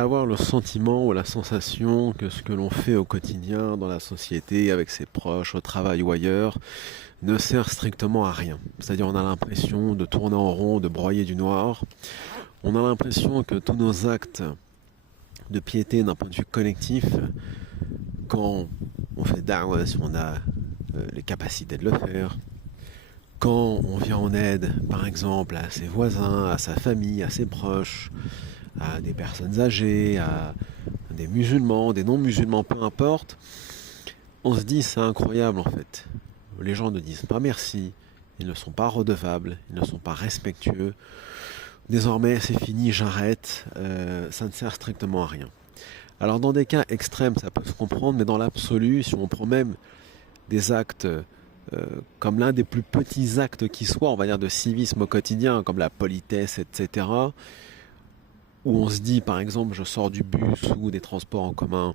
avoir le sentiment ou la sensation que ce que l'on fait au quotidien dans la société, avec ses proches, au travail ou ailleurs, ne sert strictement à rien. C'est-à-dire on a l'impression de tourner en rond, de broyer du noir. On a l'impression que tous nos actes de piété d'un point de vue collectif, quand on fait da'wah, si on a les capacités de le faire, quand on vient en aide, par exemple, à ses voisins, à sa famille, à ses proches, à des personnes âgées, à des musulmans, des non-musulmans, peu importe, on se dit c'est incroyable en fait. Les gens ne disent pas merci, ils ne sont pas redevables, ils ne sont pas respectueux. Désormais c'est fini, j'arrête, ça ne sert strictement à rien. Alors dans des cas extrêmes ça peut se comprendre, mais dans l'absolu, si on prend même des actes comme l'un des plus petits actes qui soient, on va dire de civisme au quotidien, comme la politesse, etc., où on se dit, par exemple, je sors du bus ou des transports en commun,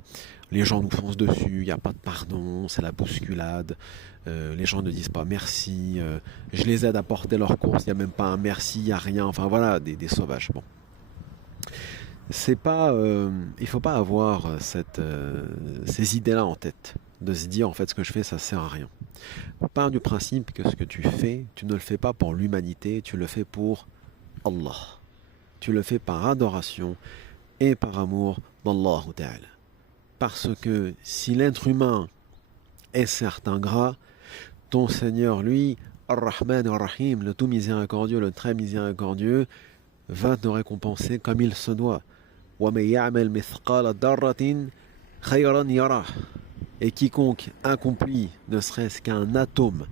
les gens nous foncent dessus, il n'y a pas de pardon, c'est la bousculade, les gens ne disent pas merci, je les aide à porter leurs courses, il n'y a même pas un merci, il n'y a rien, enfin voilà, des sauvages. Bon. C'est pas, il faut pas avoir ces idées-là en tête, de se dire en fait ce que je fais ça sert à rien. On part du principe que ce que tu fais, tu ne le fais pas pour l'humanité, tu le fais pour Allah. Tu le fais par adoration et par amour d'Allah Ta'ala. Parce que si l'être humain est certes ingrat, ton Seigneur, lui, Ar-Rahman Ar-Rahim, le tout miséricordieux, le très miséricordieux, va te récompenser comme il se doit. Et quiconque accomplit ne serait-ce qu'un atome,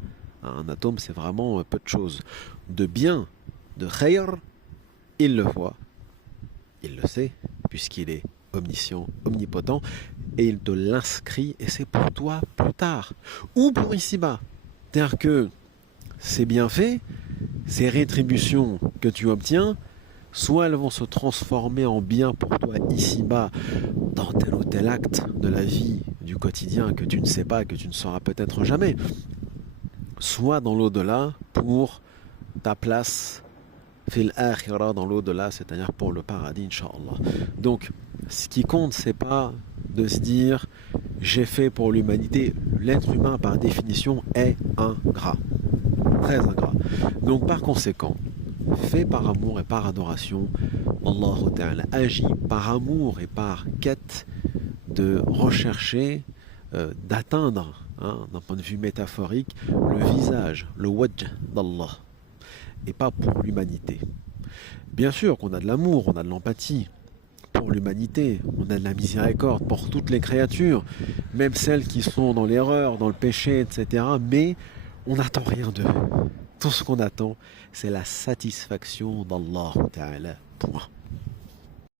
un atome c'est vraiment peu de choses, de bien, de khayr, il le voit, il le sait, puisqu'il est omniscient, omnipotent, et il te l'inscrit, et c'est pour toi plus tard, ou pour ici-bas. C'est-à-dire que ces bienfaits, ces rétributions que tu obtiens, soit elles vont se transformer en bien pour toi ici-bas, dans tel ou tel acte de la vie, du quotidien, que tu ne sais pas, que tu ne sauras peut-être jamais, soit dans l'au-delà, pour ta place fil akhira, dans l'au-delà, c'est-à-dire pour le paradis, Inch'Allah. Donc, ce qui compte, c'est pas de se dire j'ai fait pour l'humanité. L'être humain, par définition, est ingrat, très ingrat. Donc, par conséquent, fais par amour et par adoration. Allah Ta'ala agit par amour et par quête de rechercher, d'atteindre, d'un point de vue métaphorique, le visage, le wajh d'Allah, et pas pour l'humanité. Bien sûr qu'on a de l'amour, on a de l'empathie pour l'humanité, on a de la miséricorde pour toutes les créatures, même celles qui sont dans l'erreur, dans le péché, etc. Mais on n'attend rien d'eux. Tout ce qu'on attend, c'est la satisfaction d'Allah Ta'ala. Point.